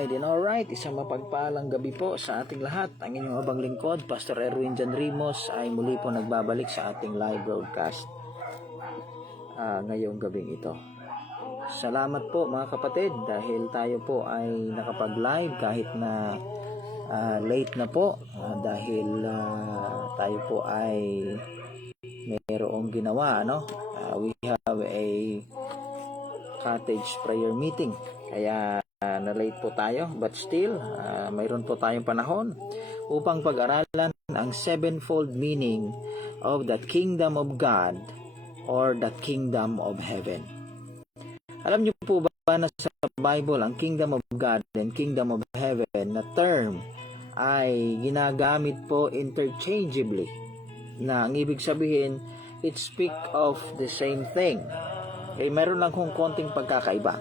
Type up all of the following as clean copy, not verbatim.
Alright, isang mapagpalang gabi po sa ating lahat. Ang inyong abang lingkod, Pastor Erwin Jan Rimos, ay muli po nagbabalik sa ating live broadcast ngayong gabing ito. Salamat po mga kapatid dahil tayo po ay nakapag-live kahit na late na po dahil tayo po ay mayroong ginawa, we have a cottage prayer meeting. Kaya na-late po tayo, but still mayroon po tayong panahon upang pag-aralan ang sevenfold meaning of the kingdom of God or the kingdom of heaven. Alam niyo po ba na sa Bible ang kingdom of God and kingdom of heaven na term ay ginagamit po interchangeably, na ang ibig sabihin it speak of the same thing. Okay, meron lang kung konting pagkakaiba.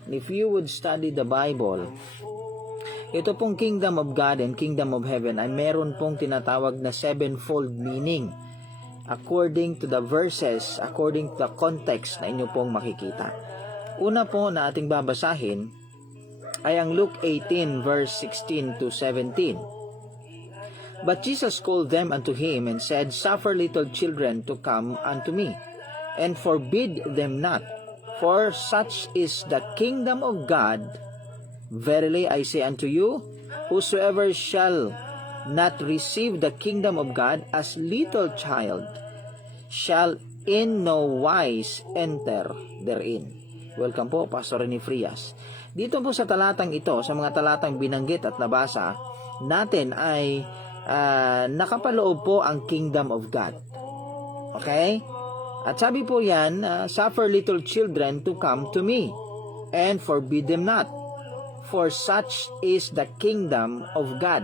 And if you would study the Bible, ito pong kingdom of God and kingdom of heaven ay meron pong tinatawag na sevenfold meaning according to the verses, according to the context na inyo pong makikita. Una po na ating babasahin ay ang Luke 18 verse 16 to 17. But Jesus called them unto him and said, Suffer little children to come unto me, and forbid them not, for such is the kingdom of God. Verily I say unto you, whosoever shall not receive the kingdom of God as little child, shall in no wise enter therein. Welcome po, Pastor Rene Frias. Dito po sa talatang ito, sa mga talatang binanggit at nabasa natin ay nakapaloob po ang kingdom of God. Okay? At sabi po yan, suffer little children to come to me, and forbid them not, for such is the kingdom of God.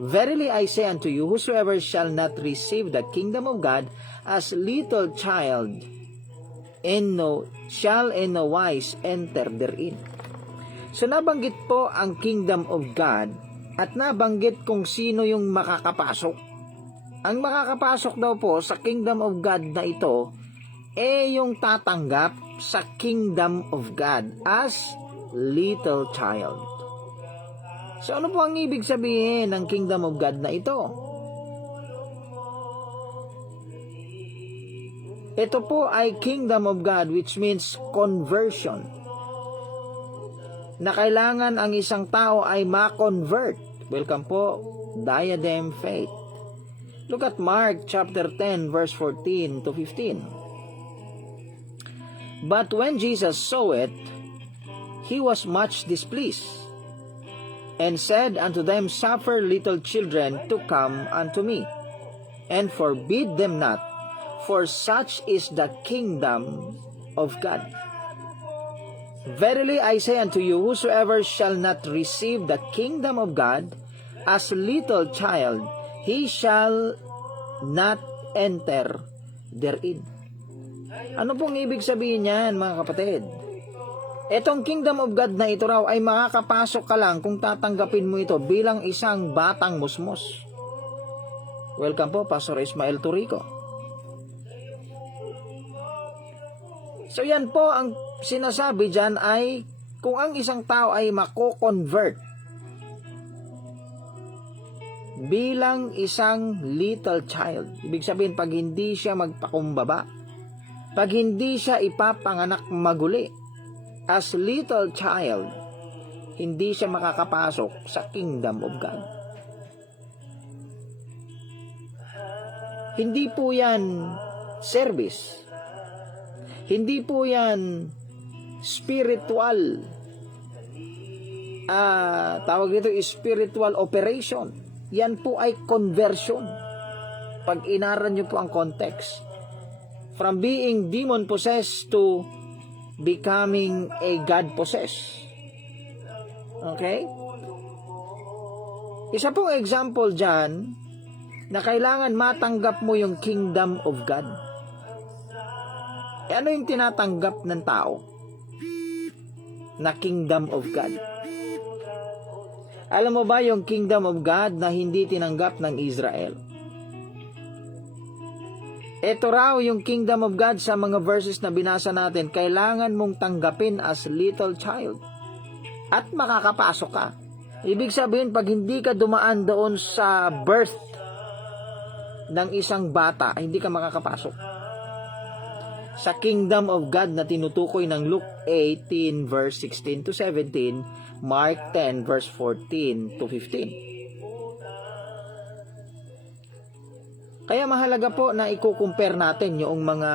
Verily I say unto you, whosoever shall not receive the kingdom of God as little child, shall in no wise enter therein. So nabanggit po ang kingdom of God, at nabanggit kung sino yung makakapasok. Ang makakapasok daw po sa kingdom of God na ito, yung tatanggap sa kingdom of God as little child. So ano po ang ibig sabihin ng kingdom of God na ito? Ito po ay kingdom of God, which means conversion. Na kailangan ang isang tao ay ma-convert. Welcome po, diadem faith. Look at Mark chapter 10 verse 14 to 15. But when Jesus saw it, he was much displeased, and said unto them, Suffer little children to come unto me, and forbid them not, for such is the kingdom of God. Verily I say unto you, whosoever shall not receive the kingdom of God as little child, he shall not enter therein. Ano pong ibig sabihin niyan, mga kapatid? Etong kingdom of God na ito raw ay makakapasok ka lang kung tatanggapin mo ito bilang isang batang musmos. Welcome po, Pastor Ismael Turico. So yan po ang sinasabi dyan ay kung ang isang tao ay mako-convert bilang isang little child. Ibig sabihin, pag hindi siya magpakumbaba, pag hindi siya ipapanganak maguli as little child, hindi siya makakapasok sa kingdom of God. Hindi po yan service. Hindi po yan spiritual. Tawag dito spiritual operation. Yan po ay conversion. Pag inaral nyo po ang context. From being demon-possessed to becoming a God-possessed. Okay? Isa pong example dyan na kailangan matanggap mo yung kingdom of God. Ano yung tinatanggap ng tao na kingdom of God? Alam mo ba yung kingdom of God na hindi tinanggap ng Israel? Ito raw yung kingdom of God sa mga verses na binasa natin, kailangan mong tanggapin as little child. at makakapasok ka. Ibig sabihin, pag hindi ka dumaan doon sa birth ng isang bata, hindi ka makakapasok sa kingdom of God na tinutukoy ng Luke 18 verse 16 to 17, Mark 10 verse 14 to 15. Kaya mahalaga po na i-compare natin yung mga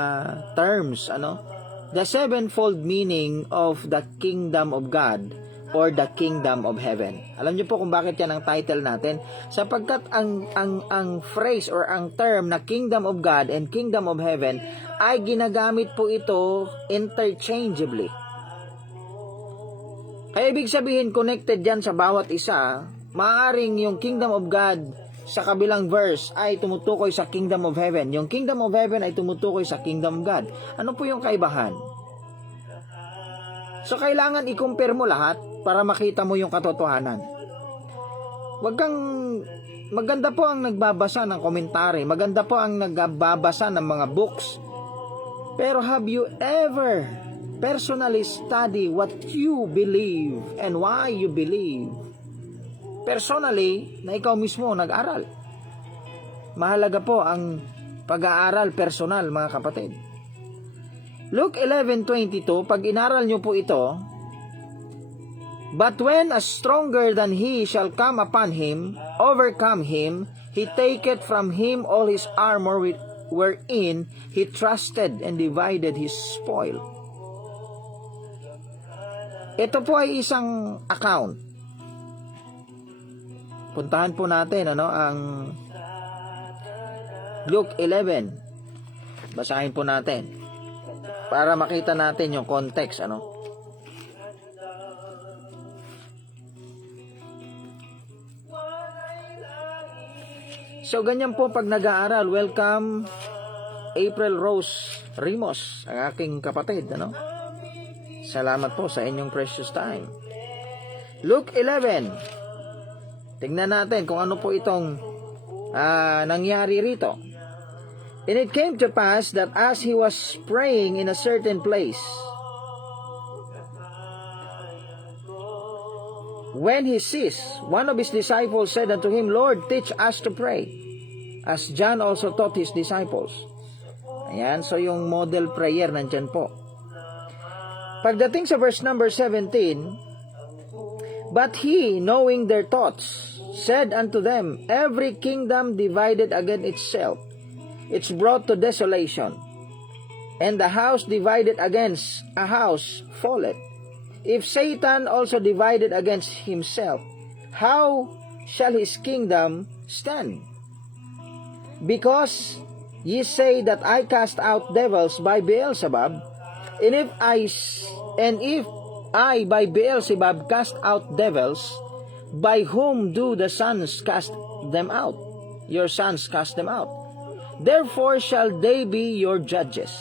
terms, the sevenfold meaning of the kingdom of God or the kingdom of heaven. Alam niyo po kung bakit yan ang title natin? Sapagkat ang phrase or ang term na kingdom of God and kingdom of heaven ay ginagamit po ito interchangeably. Kaya ibig sabihin, connected yan sa bawat isa. Maaring yung kingdom of God sa kabilang verse ay tumutukoy sa kingdom of heaven. Yung kingdom of heaven ay tumutukoy sa kingdom of God. Ano po yung kaibahan? So, kailangan i-compare mo lahat para makita mo yung katotohanan. Maganda po ang nagbabasa ng komentary. Maganda po ang nagbabasa ng mga books. Pero have you ever personally study what you believe and why you believe? Personally, na ikaw mismo nag-aral. Mahalaga po ang pag-aaral personal, mga kapatid. Luke 11:22, pag inaral nyo po ito, but when a stronger than he shall come upon him, overcome him, he taketh from him all his armor wherein he trusted and divided his spoil. Ito po ay isang account. Puntahan po natin ang Luke 11. Basahin po natin para makita natin yung context, So, ganyan po pag nag-aaral. Welcome, April Rose Rimos, ang aking kapatid, Salamat po sa inyong precious time. Luke 11. Tingnan natin kung ano po itong nangyari rito. And it came to pass that as he was praying in a certain place, when he ceased, one of his disciples said unto him, Lord, teach us to pray, as John also taught his disciples. Ayan, so yung model prayer nandyan po. Pagdating sa verse number 17, but he, knowing their thoughts, said unto them, every kingdom divided against itself, it's brought to desolation, and the house divided against a house falleth. If Satan also divided against himself, how shall his kingdom stand? Because ye say that I cast out devils by Beelzebub, and if I by Beelzebub cast out devils, by whom do the sons cast them out? Your sons cast them out. Therefore shall they be your judges.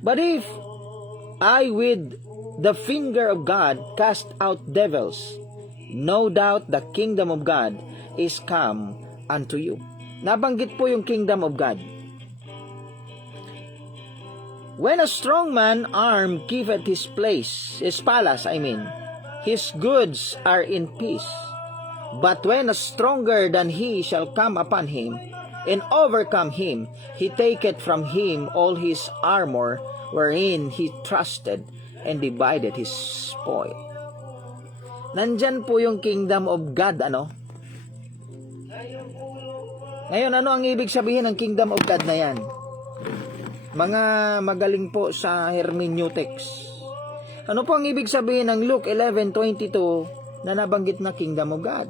But if I with the finger of God cast out devils, no doubt the kingdom of God is come unto you. Nabanggit po yung kingdom of God. When a strong man armed keepeth his palace, his goods are in peace. But when a stronger than he shall come upon him, and overcome him, he taketh from him all his armor wherein he trusted, and divided his spoil. Nandyan po yung kingdom of God, Ngayon, ano ang ibig sabihin ng kingdom of God na yan? Mga magaling po sa hermeneutics. Ano po ang ibig sabihin ng Luke 11:22 na nabanggit na kingdom of God?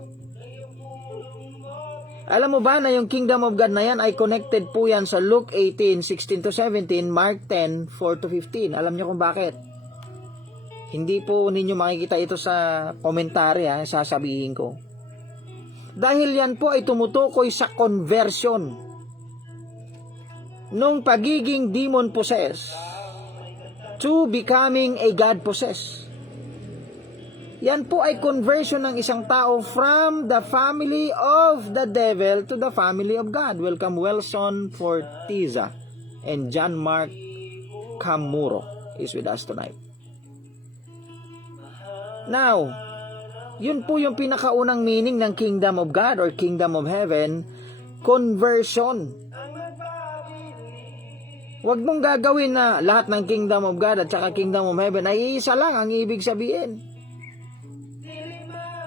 Alam mo ba na yung kingdom of God na yan ay connected po yan sa Luke 18:16 to 17, Mark 10:4 to 15. Alam niyo kung bakit? Hindi po ninyo makikita ito sa komentary, sasabihin ko. Dahil yan po ay tumutukoy sa conversion nung pagiging demon possessed to becoming a God possessed. Yan po ay conversion ng isang tao from the family of the devil to the family of God. Welcome Wilson Fortiza and John Mark Camuro is with us tonight. Now, yun po yung pinakaunang meaning ng Kingdom of God or Kingdom of Heaven, conversion. Huwag mong gagawin na lahat ng Kingdom of God at saka Kingdom of Heaven ay isa lang ang ibig sabihin.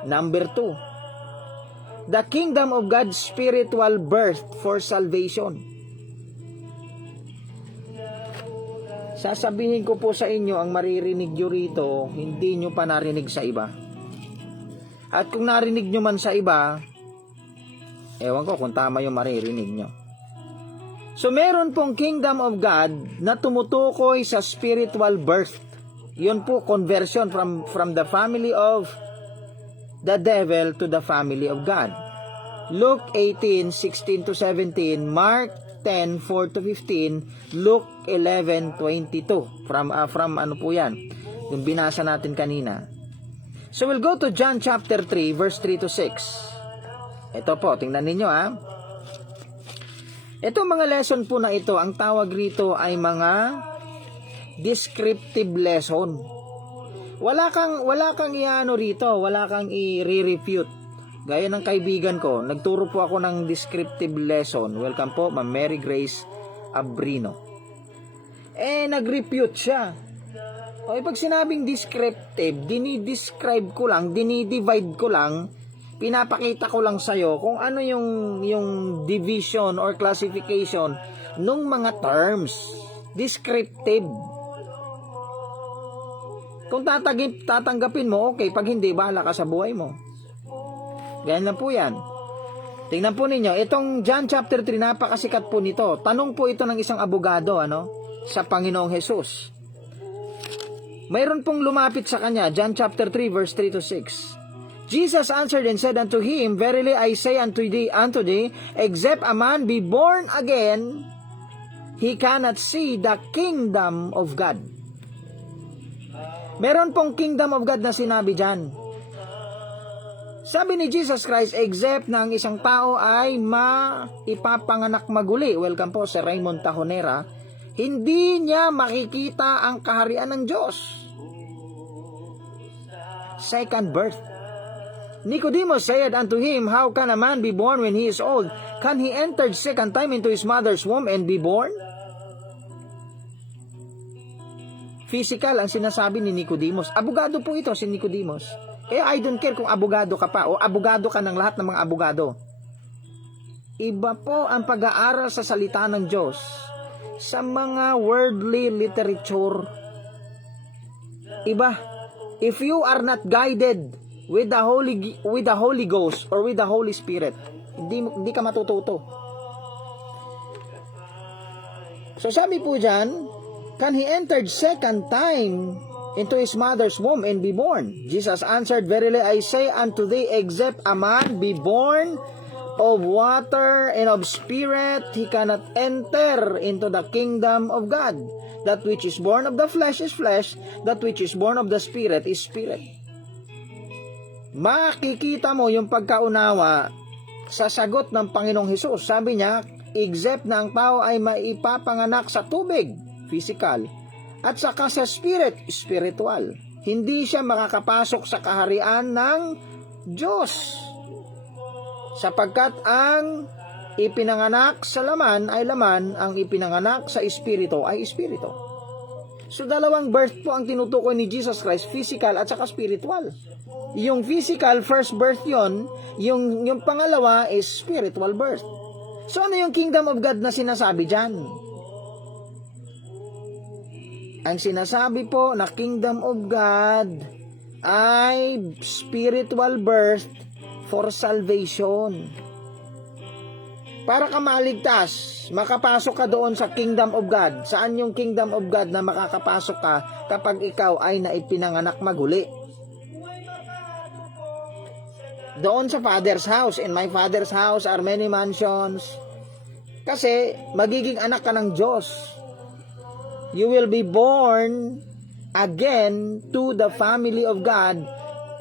Number 2, the Kingdom of God spiritual birth for salvation. Sasabihin ko po sa inyo, ang maririnig nyo rito, hindi nyo pa narinig sa iba. At kung narinig nyo man sa iba, ewan ko kung tama yung maririnig nyo. So meron pong Kingdom of God na tumutukoy sa spiritual birth. Yun po, conversion from the family of the devil to the family of God. Luke 18:16-17, Mark 10:4-15, Luke 11:22. From ano po yan? Yung binasa natin kanina. So we'll go to John chapter 3, verse 3-6. Ito po, tingnan ninyo ha. Ito mga lesson po na ito, ang tawag rito ay mga descriptive lesson. Wala kang iano rito, wala kang i-refute. Gaya ng kaibigan ko, nagturo po ako ng descriptive lesson. Welcome po, Ma'am Mary Grace Abrino. Nag-refute siya. O, pag sinabing descriptive, dinidescribe ko lang, dinidivide ko lang, pinapakita ko lang sa'yo kung ano yung division or classification ng mga terms. Descriptive. Kung tatanggapin mo, okay. Pag hindi, bahala ka sa buhay mo. Ganyan lang po yan. Tingnan po ninyo, itong John chapter 3, napakasikat po nito. Tanong po ito ng isang abogado, sa Panginoong Jesus. Mayroon pong lumapit sa kanya, John chapter 3, verse 3-6. Jesus answered and said unto him, Verily I say unto thee, except a man be born again, he cannot see the kingdom of God. Meron pong kingdom of God na sinabi dyan. Sabi ni Jesus Christ, except na ang isang tao ay ipapanganak maguli, welcome po si Raymond Tahonera, hindi niya makikita ang kaharian ng Diyos. Second birth. Nicodemus said unto him, How can a man be born when he is old? Can he enter second time into his mother's womb and be born? Physical ang sinasabi ni Nicodemus. Abogado po ito si Nicodemus. I don't care kung abogado ka pa o abogado ka ng lahat ng mga abogado. Iba po ang pag-aaral sa salita ng Diyos sa mga worldly literature. Iba. If you are not guided with the Holy Ghost or with the Holy Spirit, hindi ka matututo. So sabi po dyan, can he entered second time into his mother's womb and be born? Jesus answered, Verily I say unto thee, except a man be born of water and of spirit, he cannot enter into the kingdom of God. That which is born of the flesh is flesh, that which is born of the spirit is spirit. Makikita mo yung pagkaunawa sa sagot ng Panginoong Hesus. Sabi niya, except na ang tao ay maipapanganak sa tubig, physical, at saka sa spirit, spiritual. Hindi siya makakapasok sa kaharian ng Diyos. Sapagkat ang ipinanganak sa laman ay laman, ang ipinanganak sa espiritu ay espiritu. So dalawang birth po ang tinutukoy ni Jesus Christ, physical at saka spiritual. Yung physical, first birth yon, yung pangalawa is spiritual birth. So ano yung kingdom of God na sinasabi dyan? Ang sinasabi po na kingdom of God ay spiritual birth for salvation. Para ka maligtas, makapasok ka doon sa kingdom of God. Saan yung kingdom of God na makakapasok ka kapag ikaw ay naipinanganak maguli? Doon sa Father's house. In my Father's house are many mansions. Kasi magiging anak ka ng Diyos. You will be born again to the family of God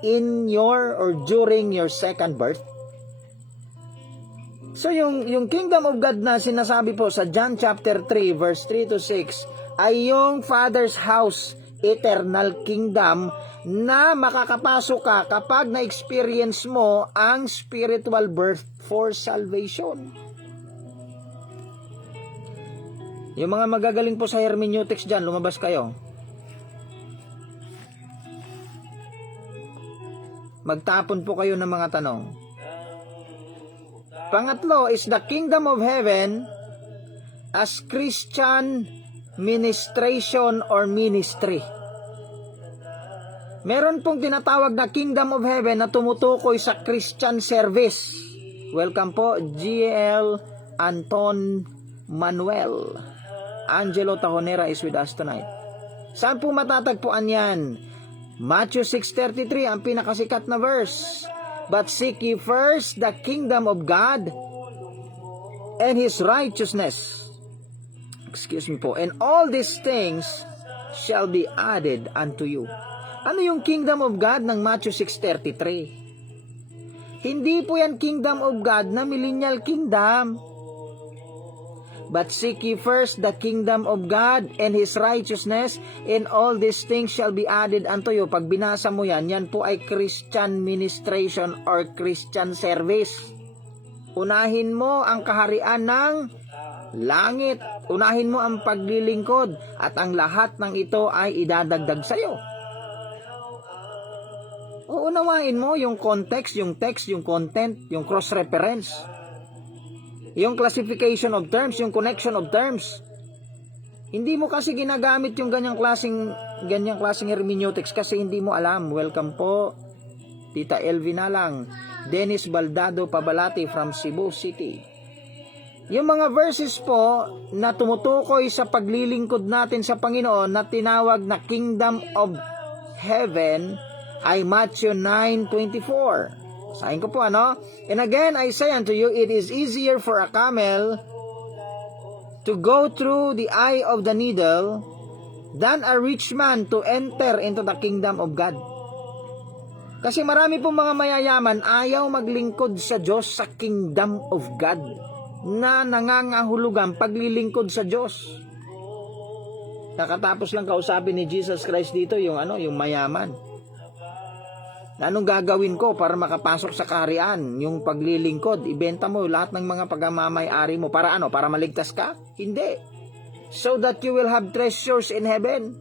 in your or during your second birth. So yung kingdom of God na sinasabi po sa John chapter 3 verse 3-6 ay yung Father's house eternal kingdom na makakapasok ka kapag na-experience mo ang spiritual birth for salvation. Yung mga magagaling po sa hermeneutics dyan, lumabas kayo. Magtapon po kayo ng mga tanong. Pangatlo is the kingdom of heaven as Christian ministration or ministry. Meron pong tinatawag na kingdom of heaven na tumutukoy sa Christian service. Welcome po, G.L. Anton Manuel. Angelo Tahonera is with us tonight. Saan po matatagpuan yan? Matthew 6:33, ang pinakasikat na verse. But seek ye first the kingdom of God and His righteousness. Excuse me po. And all these things shall be added unto you. Ano yung kingdom of God ng Matthew 6:33? Hindi po yan kingdom of God na millennial kingdom. But seek ye first the kingdom of God and His righteousness, and all these things shall be added unto you. Pag binasa mo yan, yan po ay Christian ministration or Christian service. Unahin mo ang kaharian ng langit. Unahin mo ang paglilingkod, at ang lahat ng ito ay idadagdag sa iyo. Uunawain mo yung context, yung text, yung content, yung cross-reference, yung classification of terms, yung connection of terms. Hindi mo kasi ginagamit yung ganyang klaseng hermeneutics kasi hindi mo alam. Welcome po, Tita Elvina lang. Dennis Baldado Pabalati from Cebu City. Yung mga verses po na tumutukoy sa paglilingkod natin sa Panginoon na tinawag na Kingdom of Heaven ay Matthew 9:24. Sahin ko po ano? And again, I say unto you, it is easier for a camel to go through the eye of the needle than a rich man to enter into the kingdom of God. Kasi marami pong mga mayayaman ayaw maglingkod sa Diyos sa kingdom of God na nangangahulugan paglilingkod sa Diyos. Nakatapos lang kausapin ni Jesus Christ dito yung mayaman. Anong gagawin ko para makapasok sa kaharian? Yung paglilingkod, ibenta mo lahat ng mga pagmamay-ari mo para ano? Para maligtas ka? Hindi. So that you will have treasures in heaven.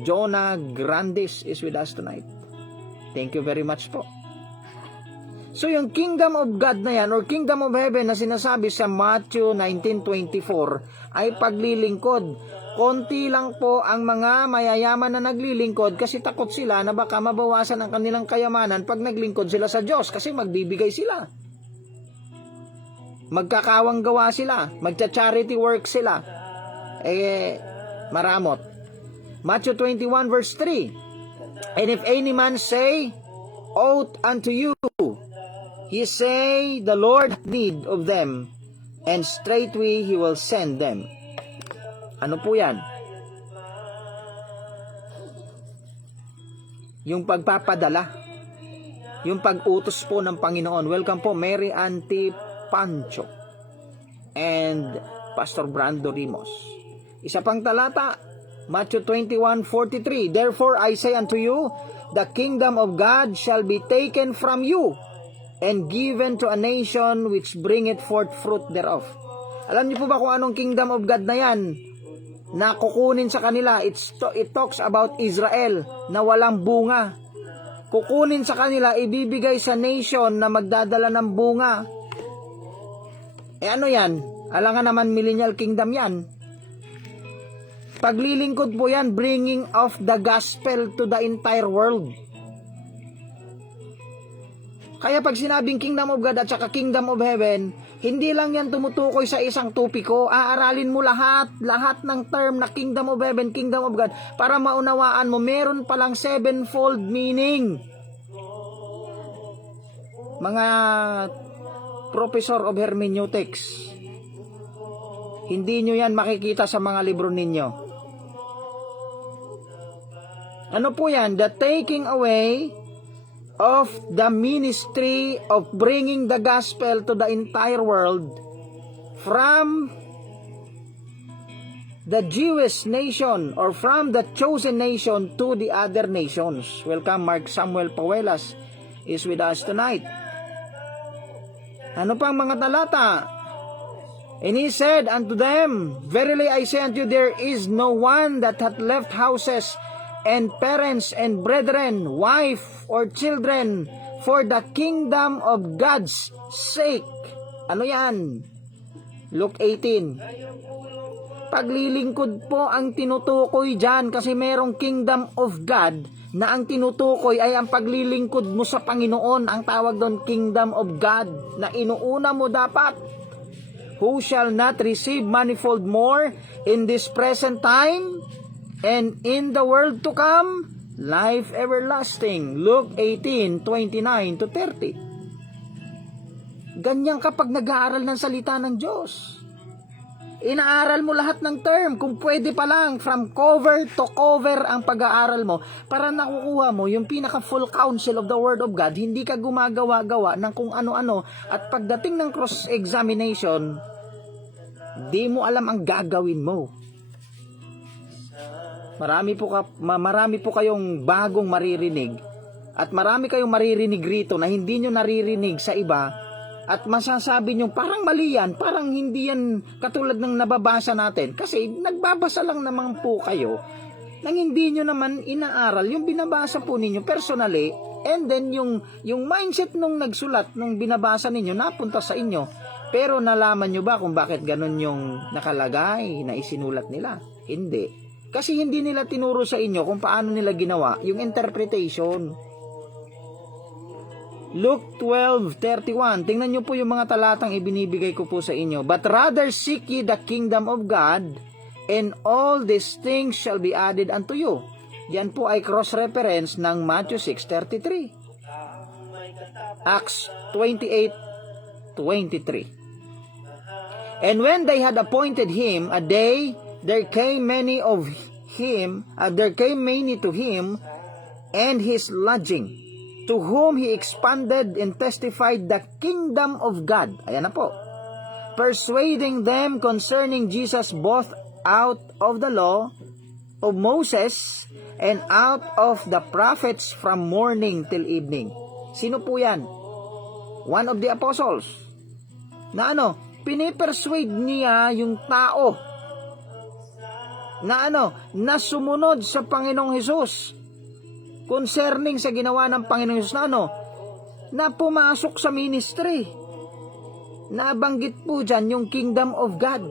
Jonah Grandis is with us tonight. Thank you very much po. So yung kingdom of God na yan or kingdom of heaven na sinasabi sa Matthew 19:24 ay paglilingkod. Konti lang po ang mga mayayaman na naglilingkod kasi takot sila na baka mabawasan ang kanilang kayamanan pag naglingkod sila sa Diyos kasi magbibigay sila. Magkakawang gawa sila, magcha-charity work sila. Maramot. Matthew 21 verse 3. And if any man say aught unto you, he say, the Lord need of them, and straightway He will send them. Ano po yan? Yung pagpapadala. Yung pag-utos po ng Panginoon. Welcome po, Mary Auntie Pancho and Pastor Brando Rimos. Isa pang talata, Matthew 21:43. Therefore I say unto you, the kingdom of God shall be taken from you and given to a nation which bringeth forth fruit thereof. Alam niyo po ba kung anong kingdom of God na yan? Na kukunin sa kanila. It talks about Israel na walang bunga. Kukunin sa kanila, ibibigay sa nation na magdadala ng bunga. Ano yan? Alangan naman millennial kingdom yan. Paglilingkod po yan, bringing of the gospel to the entire world. Kaya pag sinabing kingdom of God at saka kingdom of heaven, hindi lang yan tumutukoy sa isang topiko. Aaralin mo lahat ng term na kingdom of heaven, kingdom of God, para maunawaan mo, meron palang sevenfold meaning. Mga professor of hermeneutics, hindi nyo yan makikita sa mga libro ninyo. Ano po yan? The taking away of the ministry of bringing the gospel to the entire world from the Jewish nation or from the chosen nation to the other nations. Welcome, Mark Samuel Pawelas is with us tonight. Ano pang mga talata? And he said unto them, Verily I say unto you, there is no one that hath left houses and parents and brethren, wife or children, for the kingdom of God's sake. Ano yan? Luke 18. Paglilingkod po ang tinutukoy dyan kasi merong kingdom of God na ang tinutukoy ay ang paglilingkod mo sa Panginoon. Ang tawag doon kingdom of God na inuuna mo dapat. Who shall not receive manifold more in this present time and in the world to come, life everlasting. Luke 18:29 to 30. Ganyan kapag nag-aaral ng salita ng Diyos. Inaaral mo lahat ng term, kung pwede pa lang, from cover to cover ang pag-aaral mo, para nakukuha mo yung pinaka-full counsel of the Word of God, hindi ka gumagawa-gawa ng kung ano-ano, at pagdating ng cross-examination, di mo alam ang gagawin mo. Marami po kayong bagong maririnig, at marami kayong maririnig rito na hindi nyo naririnig sa iba, at masasabi nyo, parang mali yan, parang hindi yan katulad ng nababasa natin. Kasi nagbabasa lang naman po kayo nang hindi nyo naman inaaral yung binabasa po ninyo personally, and then yung mindset nung nagsulat, nung binabasa ninyo, napunta sa inyo. Pero nalaman nyo ba kung bakit ganun yung nakalagay na isinulat nila? Hindi. Kasi hindi nila tinuro sa inyo kung paano nila ginawa yung interpretation. Luke 12:31. Tingnan nyo po yung mga talatang ibinibigay ko po sa inyo. But rather seek ye the kingdom of God, and all these things shall be added unto you. Yan po ay cross-reference ng Matthew 6:33. Acts 28:23. And when they had appointed him a day, there came many to him and his lodging, to whom he expanded and testified the kingdom of God. Ayan na po. Persuading them concerning Jesus both out of the law of Moses and out of the prophets from morning till evening. Sino po yan? One of the apostles. Na pinipersuade niya yung tao na sumunod sa Panginoong Hesus concerning sa ginawa ng Panginoong Hesus na pumasok sa ministry. Nabanggit po dyan yung kingdom of God.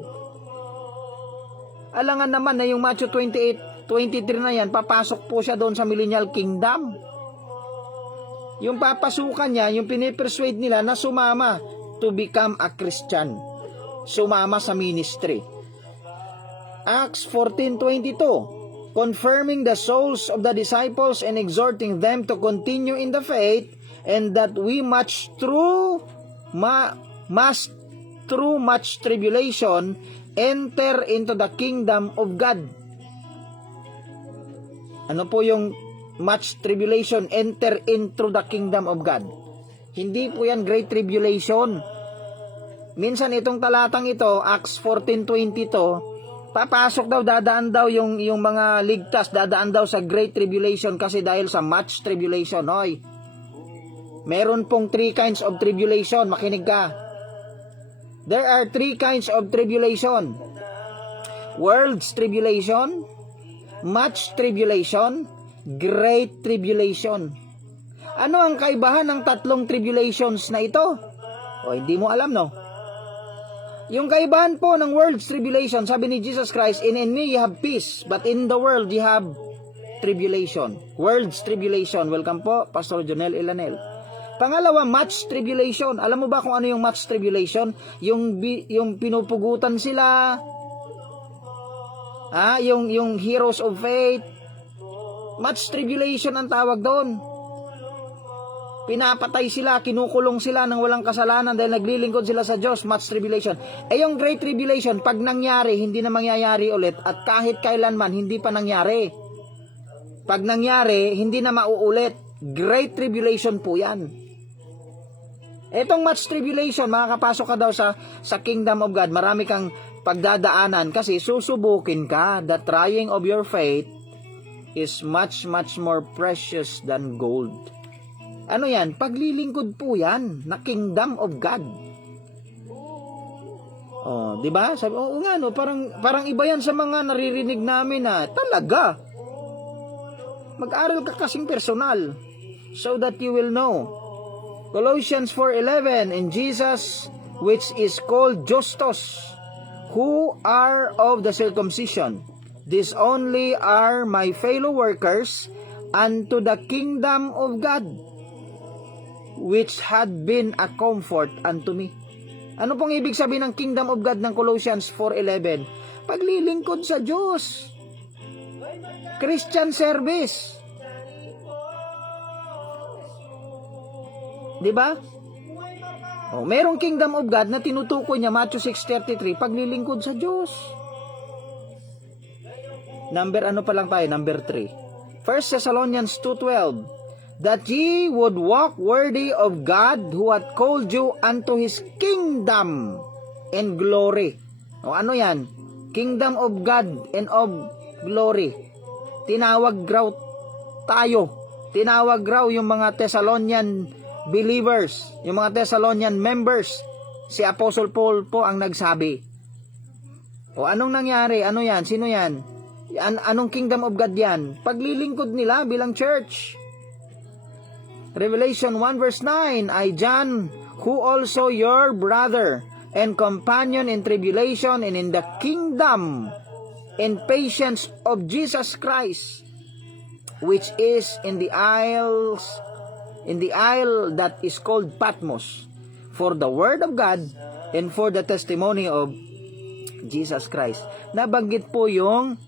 Alangan naman na yung Matthew 28:23 na yan, papasok po siya doon sa millennial kingdom. Yung papasukan niya, yung pinipersuade nila na sumama to become a Christian. Sumama sa ministry. Acts 14:22. Confirming the souls of the disciples and exhorting them to continue in the faith, and that we must through much tribulation enter into the kingdom of God. Ano po yung much tribulation, enter into the kingdom of God? Hindi po yan great tribulation. Minsan itong talatang ito, Acts 14:22, papasok daw, dadaan daw yung mga ligtas, dadaan daw sa great tribulation kasi dahil sa much tribulation. Hoy, meron pong 3 kinds of tribulation. Makinig ka. There are 3 kinds of tribulation. World's tribulation, much tribulation, great tribulation. Ano ang kaibahan ng 3 tribulations na ito? O, hindi mo alam, no? Yung kaibahan po ng world's tribulation, sabi ni Jesus Christ, in me you have peace, but in the world you have tribulation. World's tribulation. Welcome po, Pastor Jonel Ilanel. Pangalawa, much tribulation. Alam mo ba kung ano yung much tribulation? Yung pinupugutan sila, yung heroes of faith. Much tribulation ang tawag doon. Pinapatay sila, kinukulong sila ng walang kasalanan dahil naglilingkod sila sa Diyos. Much tribulation. Yung great tribulation, pag nangyari, hindi na mangyayari ulit. At kahit kailanman, hindi pa nangyari. Pag nangyari, hindi na mauulit. Great tribulation po yan. Etong much tribulation, makakapasok ka daw sa kingdom of God. Marami kang pagdadaanan kasi susubukin ka. The trying of your faith is much more precious than gold. Ano yan? Paglilingkod po yan na kingdom of God. Oh, 'di ba? Sabi, oo nga no, parang iba yan sa mga naririnig namin na talaga. Mag-aral ka kasing personal so that you will know. Colossians 4:11, and Jesus, which is called Justus, who are of the circumcision, these only are my fellow workers unto the kingdom of God, which had been a comfort unto me. Ano pong ibig sabihin ng kingdom of God ng Colossians 4:11? Paglilingkod sa Diyos. Christian service. Di ba? Oh, merong kingdom of God na tinutukoy niya, Matthew 6:33, paglilingkod sa Diyos. Number 3. 1 Thessalonians 2:12, that ye would walk worthy of God who hath called you unto His kingdom and glory. O ano yan? Kingdom of God and of glory. Tinawag raw tayo. Tinawag raw yung mga Thessalonian believers, yung mga Thessalonian members. Si Apostle Paul po ang nagsabi. O anong nangyari? Ano yan? Sino yan? Anong kingdom of God yan? Paglilingkod nila bilang church. Revelation 1 verse 9, I John, who also your brother and companion in tribulation and in the kingdom and patience of Jesus Christ, which is in the isle that is called Patmos, for the word of God and for the testimony of Jesus Christ. Nabanggit po yung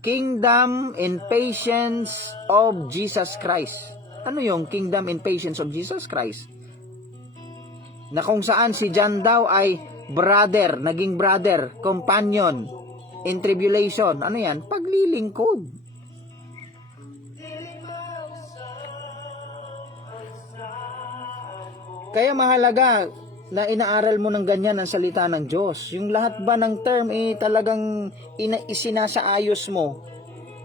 kingdom and patience of Jesus Christ. Ano yung kingdom and patience of Jesus Christ? Na kung saan si John daw ay brother, naging brother, companion in tribulation. Ano yan? Paglilingkod. Kaya mahalaga na inaaral mo ng ganyan ang salita ng Diyos. Yung lahat ba ng term talagang isinasaayos mo?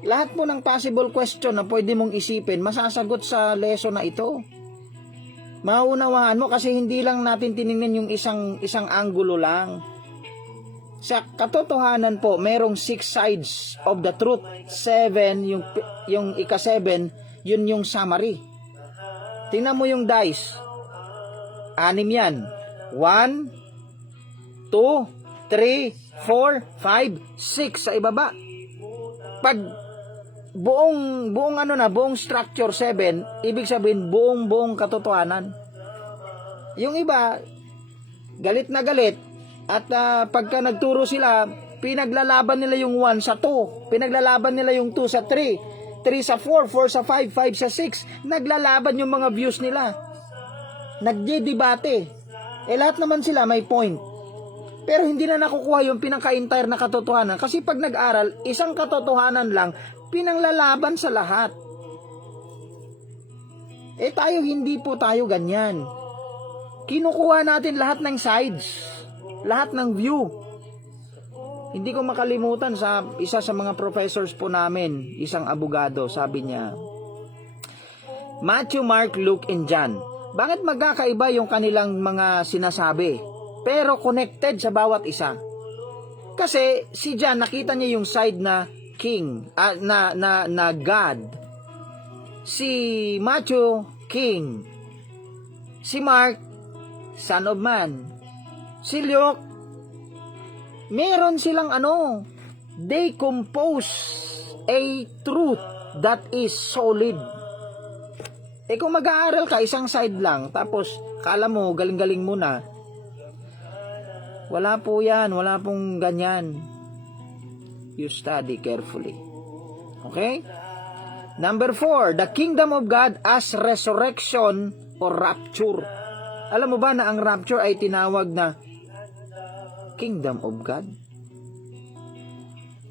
Lahat po ng possible question na pwede mong isipin, masasagot sa lesson na ito. Maunawaan mo kasi hindi lang natin tiningnan yung isang anggulo lang. Sa katotohanan po, merong 6 sides of the truth. 7, yung ika-7, yun yung summary. Tingnan mo yung dice. 6 yan. 1, 2, 3, 4, 5, 6 sa ibaba. Pag buong structure 7, ibig sabihin buong katotohanan. Yung iba galit na galit at pagka nagturo sila, pinaglalaban nila yung 1 sa 2, pinaglalaban nila yung 2 sa 3, 3 sa 4, 4 sa 5, 5 sa 6. Naglalaban yung mga views nila. Nagdidebate. Lahat naman sila may point. Pero hindi na nakukuha yung pinaka-entire na katotohanan. Kasi pag nag-aral, isang katotohanan lang, pinanglalaban sa lahat. Tayo, hindi po tayo ganyan. Kinukuha natin lahat ng sides, lahat ng view. Hindi ko makalimutan sa isa sa mga professors po namin, isang abogado, sabi niya, Matthew, Mark, Luke, and John. Bakit magkakaiba yung kanilang mga sinasabi? Pero connected sa bawat isa. Kasi si John, nakita niya yung side na king, na God. Si Matthew, king. Si Mark, son of man. Si Luke, meron silang they compose a truth that is solid. Kung mag-aaral ka, isang side lang, tapos kala mo, galing-galing mo na, wala po yan, wala pong ganyan. You study carefully. Okay? Number 4, the kingdom of God as resurrection or rapture. Alam mo ba na ang rapture ay tinawag na kingdom of God?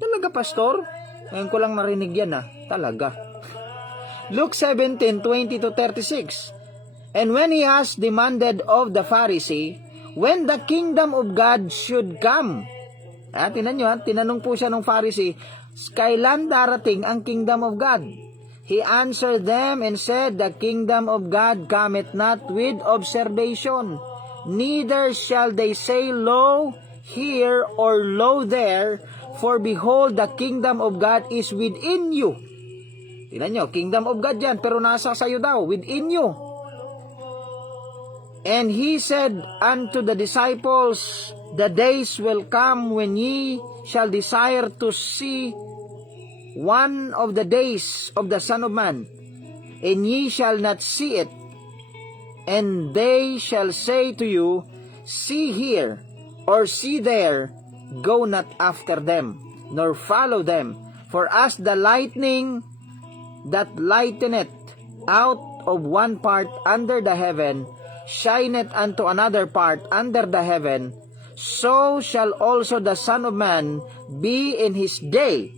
Talaga, pastor? Ngayon ko lang marinig yan Talaga. Luke 17:20-36. And when he has demanded of the Pharisee when the kingdom of God should come. Tinan nyo, tinanong po siya ng Pharisee, kailan darating ang kingdom of God? He answered them and said, the kingdom of God cometh not with observation, neither shall they say, lo here or lo there, for behold, the kingdom of God is within you. Tingnan nyo, kingdom of God yan, pero nasa sayo daw, within you. And he said unto the disciples, the days will come when ye shall desire to see one of the days of the Son of Man, and ye shall not see it. And they shall say to you, see here, or see there, go not after them, nor follow them. For as the lightning that lighteneth out of one part under the heaven, shineth unto another part under the heaven, so shall also the Son of Man be in his day.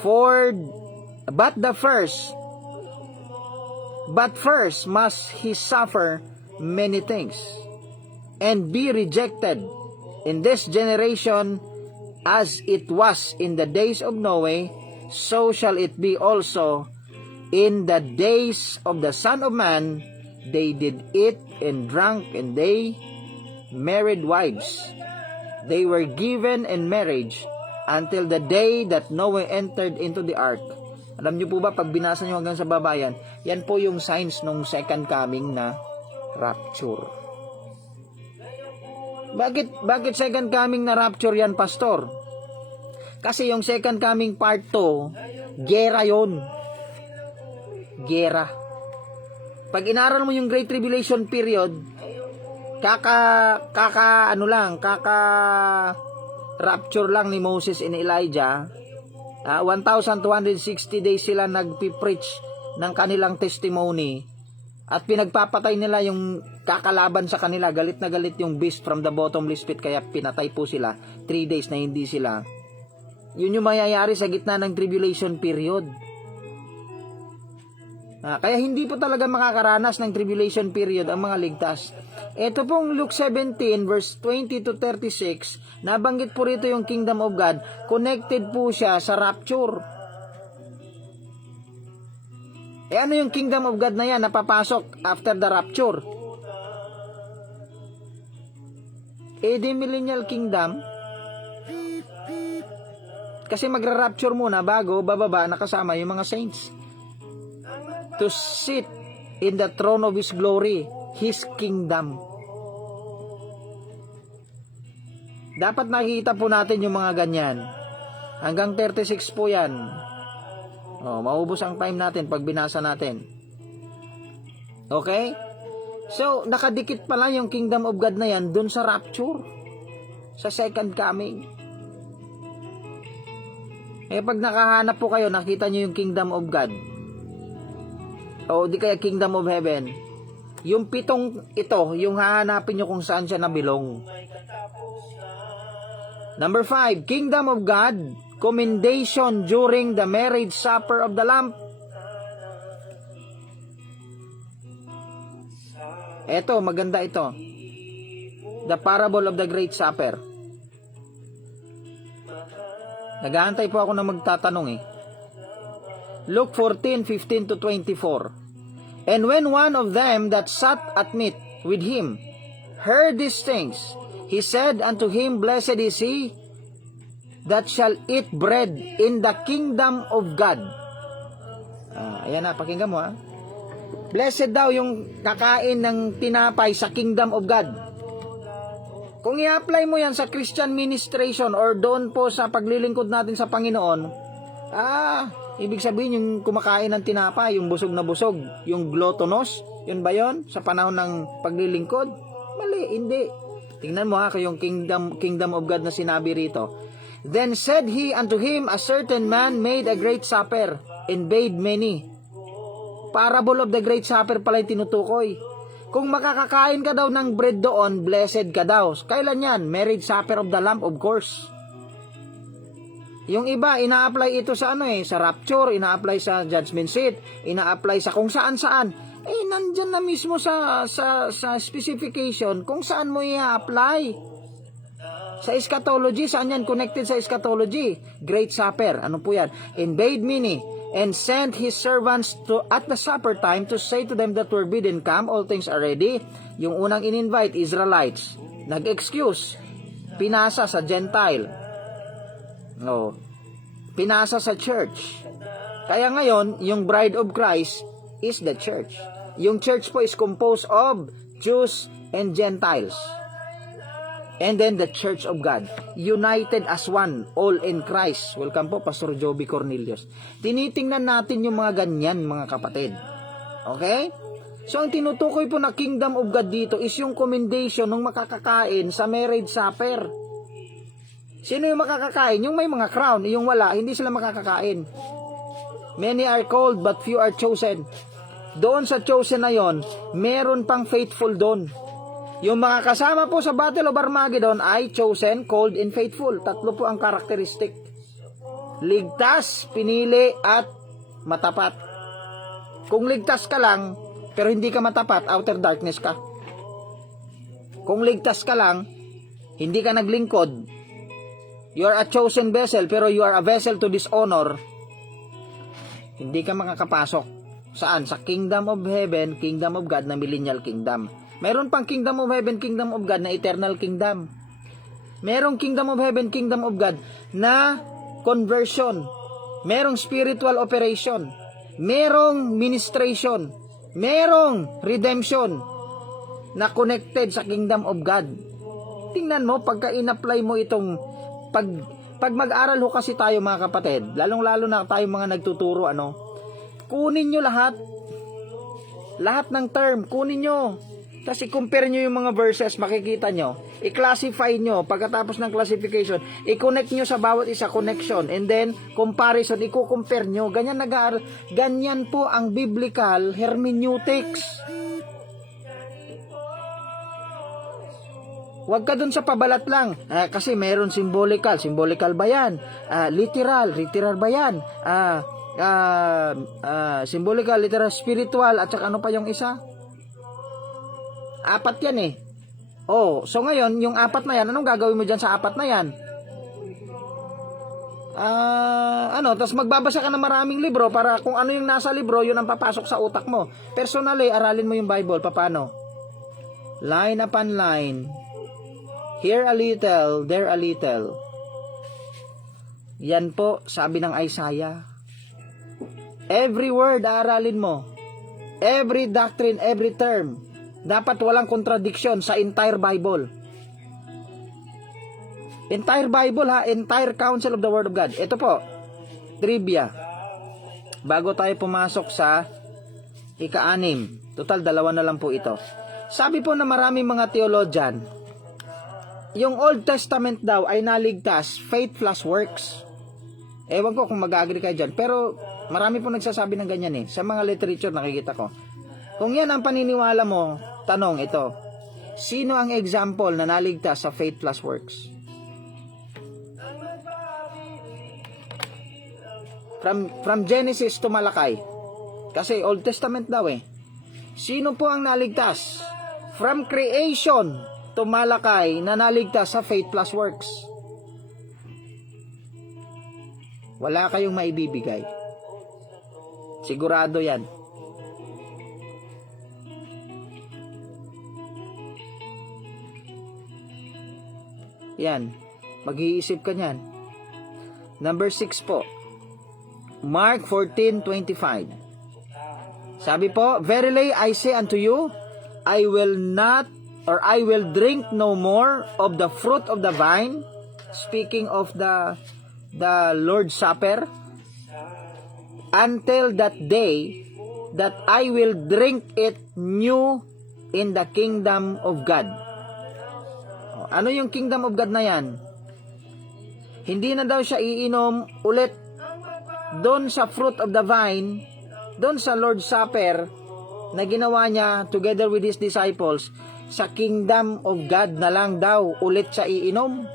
But first must he suffer many things, and be rejected in this generation. As it was in the days of Noah, so shall it be also in the days of the Son of Man. They did eat and drank, and they married wives. They were given in marriage until the day that Noah entered into the ark. Alam niyo po ba, pag binasa niyo hanggang sa babayan, yan po yung signs ng second coming na rapture. Bakit second coming na rapture yan, pastor? Kasi yung second coming part 2, gera yon. Gera. Pag inaral mo yung Great Tribulation period, rapture lang ni Moses and Elijah. 1,260 days sila nagpi-preach ng kanilang testimony, at pinagpapatay nila yung kakalaban sa kanila. Galit na galit yung beast from the bottomless pit, kaya pinatay po sila. 3 days na hindi sila. Yun yung mayayari sa gitna ng tribulation period. Kaya hindi po talaga makakaranas ng tribulation period ang mga ligtas. Ito pong Luke 17 verse 20 to 36, nabanggit po rito yung kingdom of God, connected po siya sa rapture. Ano yung kingdom of God na yan napapasok after the rapture? The millennial kingdom, kasi magra-rapture muna bago bababa nakasama yung mga saints to sit in the throne of His glory, His kingdom. Dapat nakikita po natin yung mga ganyan. Hanggang 36 po yan. Maubos ang time natin pag binasa natin. Okay? So, nakadikit pala yung kingdom of God na yan dun sa rapture, sa second coming. Pag nakahanap po kayo, nakita nyo yung kingdom of God, o di kaya kingdom of heaven, yung 7 ito, yung hahanapin nyo kung saan siya nabilong. Number 5, kingdom of God, commendation during the marriage supper of the Lamb. Ito, maganda ito. The parable of the great supper. Nag-aantay po ako na magtatanong Luke 14:15 to 24. And when one of them that sat at meat with him heard these things, he said unto him, Blessed is he that shall eat bread in the kingdom of God. Ayan na, pakinggan mo Blessed daw yung kakain ng tinapay sa kingdom of God. Kung i-apply mo yan sa Christian ministration or doon po sa paglilingkod natin sa Panginoon, ibig sabihin yung kumakain ng tinapay, yung busog na busog, yung gluttonous, yun ba yun? Sa panahon ng paglilingkod? Mali, hindi. Tingnan mo yung kingdom of God na sinabi rito. Then said he unto him, a certain man made a great supper, and bade many. Parable of the great supper pala yung tinutukoy. Kung makakakain ka daw ng bread doon, blessed ka daw. Kailan yan? Marriage supper of the Lamb, of course. Yung iba, ina-apply ito sa sa rapture, ina-apply sa judgment seat, ina-apply sa kung saan-saan. Nandyan na mismo sa specification kung saan mo i-apply. Sa eschatology, saan yan? Connected sa eschatology. Great Supper. Ano po yan? And bade many, and sent his servants to at the supper time to say to them that were bidden, come, all things are ready. Yung unang in-invite, Israelites. Nag-excuse. Pinasa sa Gentile. No. Pinasa sa church. Kaya ngayon, yung bride of Christ is the church. Yung church po is composed of Jews and Gentiles. And then the Church of God, united as one, all in Christ. Welcome po, Pastor Joby Cornelius. Tinitingnan natin yung mga ganyan, mga kapatid. Okay? So, ang tinutukoy po na kingdom of God dito is yung commendation ng makakakain sa marriage supper. Sino yung makakakain? Yung may mga crown, yung wala, hindi sila makakakain. Many are called, but few are chosen. Doon sa chosen na yon, meron pang faithful doon. Yung mga kasama po sa Battle of Armageddon ay chosen, called, and faithful. Tatlo po ang karakteristik. Ligtas, pinili, at matapat. Kung ligtas ka lang, pero hindi ka matapat, outer darkness ka. Kung ligtas ka lang, hindi ka naglingkod, you are a chosen vessel, pero you are a vessel to dishonor, hindi ka makakapasok. Saan? Sa kingdom of heaven, kingdom of God na millennial kingdom. Meron pang kingdom of heaven, kingdom of God na eternal kingdom. Merong kingdom of heaven, kingdom of God na conversion. Merong spiritual operation. Merong ministration. Merong redemption na connected sa kingdom of God. Tingnan mo, pagka in-apply mo itong pag mag-aral ho kasi tayo mga kapatid, lalong-lalo na tayo mga nagtuturo, kunin nyo lahat ng term, kunin nyo. Tapos i-compare nyo yung mga verses, makikita nyo. I-classify nyo, pagkatapos ng classification, i-connect nyo sa bawat isa connection, and then comparison, i-compare nyo. Ganyan po ang biblical hermeneutics. Huwag ka dun sa pabalat lang. Kasi meron symbolical. Symbolical ba yan? Literal ba yan? Symbolical, literal, spiritual, at saka ano pa yung isa? 4 yan eh. So ngayon, yung 4 na yan, anong gagawin mo dyan sa 4 na yan? Tapos magbabasa ka ng maraming libro para kung ano yung nasa libro, yun ang papasok sa utak mo. Personally, aralin mo yung Bible. Paano? Line upon line. Here a little, there a little. Yan po, sabi ng Isaiah. Every word, aralin mo. Every doctrine, every term. Dapat walang contradiction sa entire Bible. Entire Bible entire counsel of the Word of God. Ito po, trivia. Bago tayo pumasok sa ika-6. Total, 2 na lang po ito. Sabi po na maraming mga theologian, yung Old Testament daw ay naligtas, faith plus works. Ewan ko kung mag-agree kayo dyan. Pero marami po nagsasabi ng ganyan eh. Sa mga literature nakikita ko. Kung yan ang paniniwala mo, tanong ito. Sino ang example na naligtas sa faith plus works? From Genesis to Malakay. Kasi Old Testament daw eh. Sino po ang naligtas? From creation to Malakay na naligtas sa faith plus works. Wala kayong maibibigay. Sigurado yan. Yan. Mag-iisip ka niyan. Number 6 po. Mark 14:25. Sabi po, verily I say unto you, I will drink no more of the fruit of the vine. Speaking of the Lord's Supper, until that day that I will drink it new in the kingdom of God. Ano yung kingdom of God na yan? Hindi na daw siya iinom ulit doon sa fruit of the vine, doon sa Lord's Supper na ginawa niya together with his disciples. Sa kingdom of God na lang daw ulit siya iinom.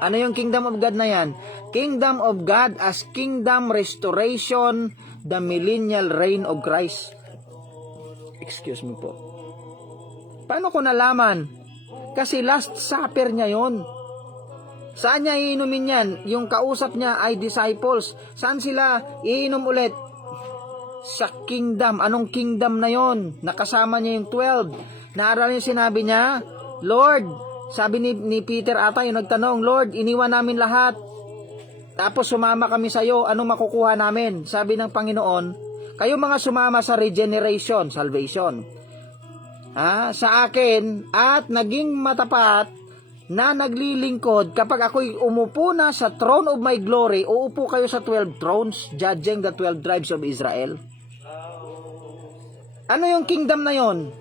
Ano yung kingdom of God na yan? Kingdom of God as kingdom restoration, the millennial reign of Christ. Excuse me po. Paano ko nalaman? Kasi last supper niya yon. Saan niya iinumin yan? Yung kausap niya ay disciples. Saan sila iinom ulit? Sa kingdom. Anong kingdom na yon? Nakasama niya yung 12. Naaral niya, sinabi niya, Lord, sabi ni Peter ata yung nagtanong, Lord, iniwan namin lahat. Tapos sumama kami sa iyo, ano makukuha namin? Sabi ng Panginoon, kayo mga sumama sa regeneration, salvation. Sa akin, at naging matapat na naglilingkod, kapag ako'y umupo na sa throne of my glory, uupo kayo sa 12 thrones, judging the 12 tribes of Israel. Ano yung kingdom na yon?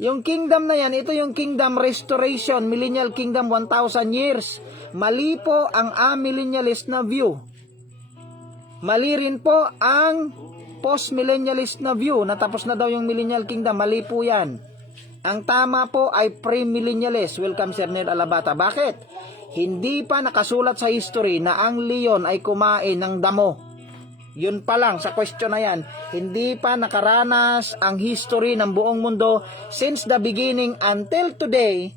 Yung kingdom na yan, ito yung kingdom restoration, millennial kingdom, 1,000 years. Mali po ang amillennialist na view. Mali rin po ang post-millennialist na view, na tapos na daw yung millennial kingdom. Mali po yan. Ang tama po ay pre-millennialist. Welcome, Sir Nel Alabata. Bakit? Hindi pa nakasulat sa history na ang leon ay kumain ng damo. Yun pa lang sa question na yan. Hindi pa nakaranas ang history ng buong mundo since the beginning until today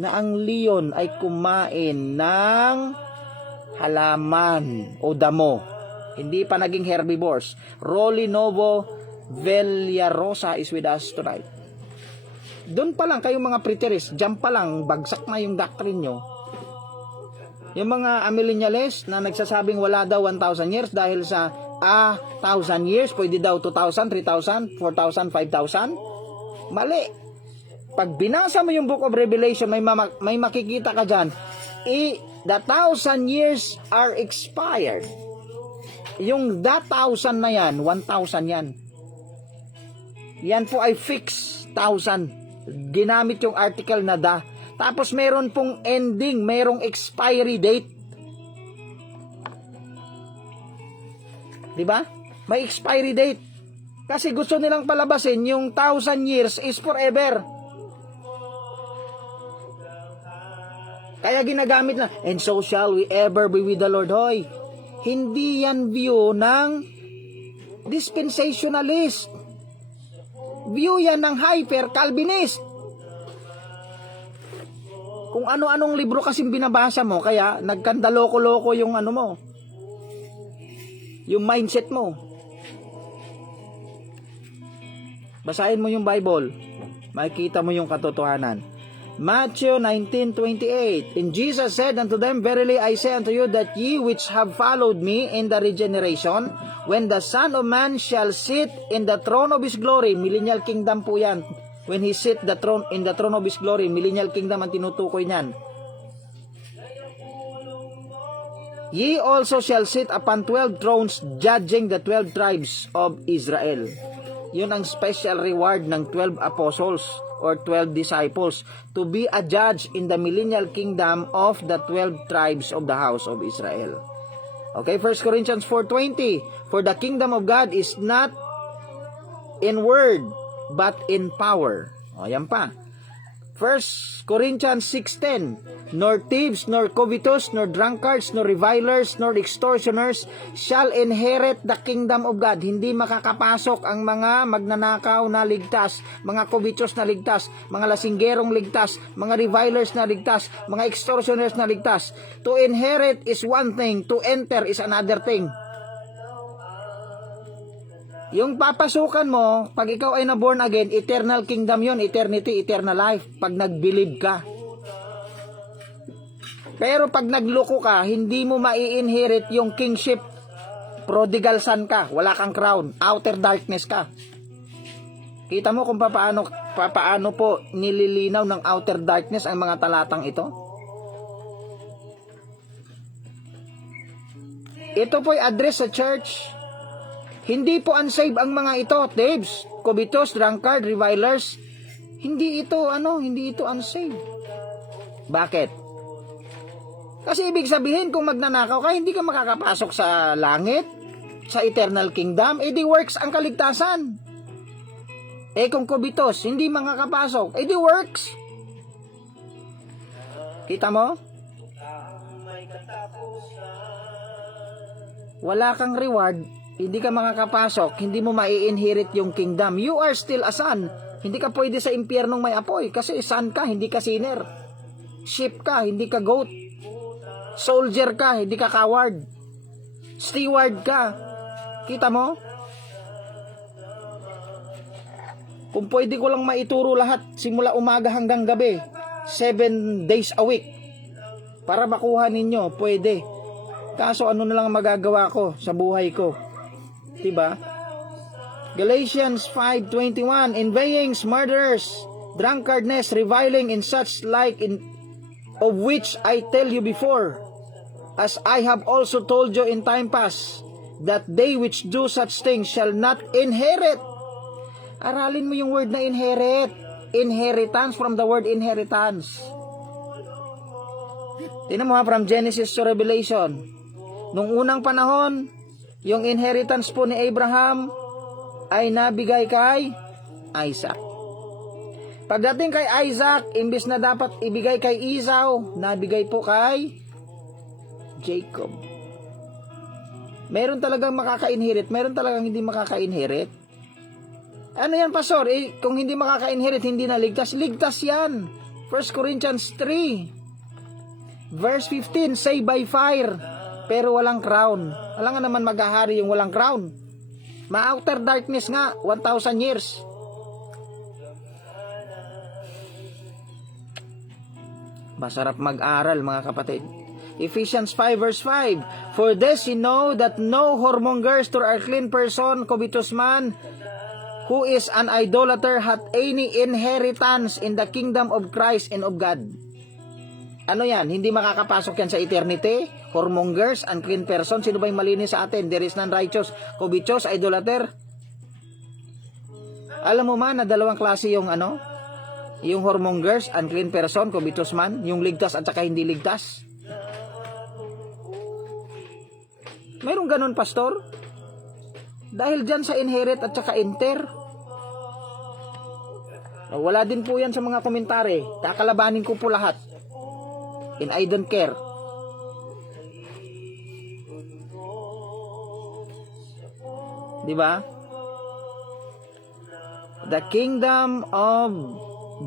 na ang leon ay kumain ng halaman o damo. Hindi pa naging herbivores. Rolly Novo Villarosa is with us tonight. Doon pa lang kayong mga preterist, dyan pa lang bagsak na yung doctrine nyo. Yung mga amillennialists na nagsasabing wala daw 1,000 years dahil sa 1,000 years, pwede daw 2,000, 3,000, 4,000, 5,000. Mali. Pag binasa mo yung Book of Revelation, may makikita ka dyan, the 1,000 years are expired. Yung the 1,000 na yan, 1,000 yan. Yan po ay fixed 1,000. Ginamit yung article na da. Tapos meron pong ending, merong expiry date. Diba? May expiry date. Kasi gusto nilang palabasin yung 1,000 years is forever. Kaya ginagamit na, and so shall we ever be with the Lord. Hoy, hindi yan view ng dispensationalist. View yan ng hyper-Calvinist. Kung ano-anong libro kasing binabasa mo, kaya nagkandaloko-loko yung ano mo, yung mindset mo. Basahin mo yung Bible, makikita mo yung katotohanan. Matthew 19:28. And Jesus said unto them, Verily I say unto you, that ye which have followed me in the regeneration, when the Son of Man shall sit in the throne of His glory, millennial kingdom po yan. When He sit in the throne of His glory, millennial kingdom ang tinutukoy niyan. Ye also shall sit upon 12 thrones, judging the 12 tribes of Israel. Yun ang special reward ng 12 apostles or 12 disciples, to be a judge in the millennial kingdom of the 12 tribes of the house of Israel. Okay, 1 Corinthians 4:20. For the kingdom of God is not in word, but in power. O, yan pa. 1 Corinthians 6:10. Nor thieves, nor covetous, nor drunkards, nor revilers, nor extortioners shall inherit the kingdom of God. Hindi makakapasok ang mga magnanakaw na ligtas, mga covetous na ligtas, mga lasinggerong ligtas, mga revilers na ligtas, mga extortioners na ligtas. To inherit is one thing, to enter is another thing. Yung papasukan mo, pag ikaw ay na-born again, eternal kingdom yun, eternity, eternal life, pag nag-believe ka. Pero pag nagloko ka, hindi mo mai-inherit yung kingship. Prodigal son ka, wala kang crown, outer darkness ka. Kita mo kung paano po nililinaw ng outer darkness ang mga talatang ito? Ito po'y address sa church. Hindi po unsaved ang mga ito, thieves, covetous, drunkard, revilers. Hindi ito unsaved. Bakit? Kasi ibig sabihin, kung magnanakaw ka, hindi ka makakapasok sa langit, sa eternal kingdom, di works ang kaligtasan. Kung covetous, hindi makakapasok, di works. Kita mo? Wala kang reward, hindi ka makakapasok, hindi mo mai-inherit yung kingdom. You are still a son. Hindi ka pwede sa impyernong may apoy kasi son ka, hindi ka sinner. Sheep ka, hindi ka goat. Soldier ka, hindi ka coward. Steward ka. Kita mo? Kung pwede ko lang maituro lahat, simula umaga hanggang gabi, 7 days a week, para makuha ninyo, pwede. Kaso ano na lang ang magagawa ko sa buhay ko? Diba? Galatians 5:21, envyings, murders, drunkardness, reviling, and such like, of which I tell you before, as I have also told you in time past, that they which do such things shall not inherit. Aralin mo yung word na inherit. Inheritance, from the word inheritance. Tingnan mo from Genesis to Revelation. Nung unang panahon, yung inheritance po ni Abraham ay nabigay kay Isaac. Pagdating kay Isaac, imbis na dapat ibigay kay Esau, nabigay po kay Jacob. Meron talagang makaka-inherit, meron talagang hindi makaka-inherit. Ano yan, Pastor? Kung hindi makaka-inherit, hindi na ligtas. Ligtas yan. 1 Corinthians 3 verse 15, say by fire, pero walang crown. Alam nga naman maghahari yung walang crown. Ma-outer darkness nga, 1,000 years. Masarap mag-aral, mga kapatid. Ephesians 5 verse 5, for this you know that no whoremongers or unclean person, covetous man, who is an idolater, hath any inheritance in the kingdom of Christ and of God. Ano yan? Hindi makakapasok yan sa eternity? Whoremongers, unclean person, sino ba yung malinis sa atin? There is none righteous, covetous, idolater. Alam mo man na dalawang klase yung yung whoremongers, unclean person, covetous man, yung ligtas at saka hindi ligtas. Mayroong ganun, Pastor? Dahil dyan sa inherit at saka enter. Wala din po yan sa mga komentary. Kakalabanin ko po lahat. And I don't care. Diba? The kingdom of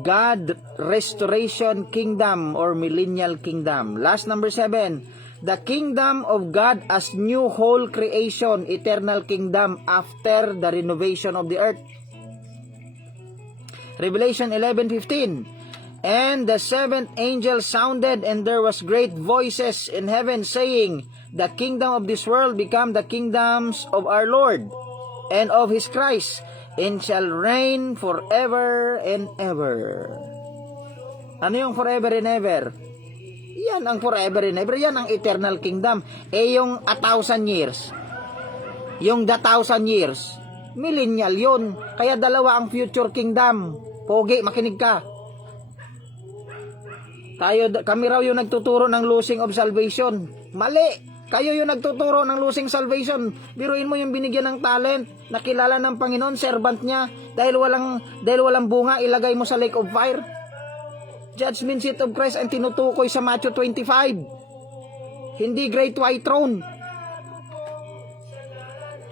God, restoration kingdom or millennial kingdom. Last, number 7. The kingdom of God as new whole creation, eternal kingdom after the renovation of the earth. Revelation 11:15. And the seventh angel sounded, and there was great voices in heaven saying, the kingdom of this world become the kingdoms of our Lord and of his Christ, and shall reign forever and ever. Ano yung forever and ever? Yan ang forever and ever. Yan ang eternal kingdom. Yung 1,000 years, yung the 1,000 years, millennial yun. Kaya dalawa ang future kingdom. Pogi, makinig ka. Kami raw yung nagtuturo ng losing of salvation. Mali. Kayo yung nagtuturo ng losing salvation. Biruin mo yung binigyan ng talent, nakilala ng Panginoon, servant niya, dahil walang bunga, ilagay mo sa lake of fire. Judgment seat of Christ ang tinutukoy sa Matthew 25. Hindi great white throne.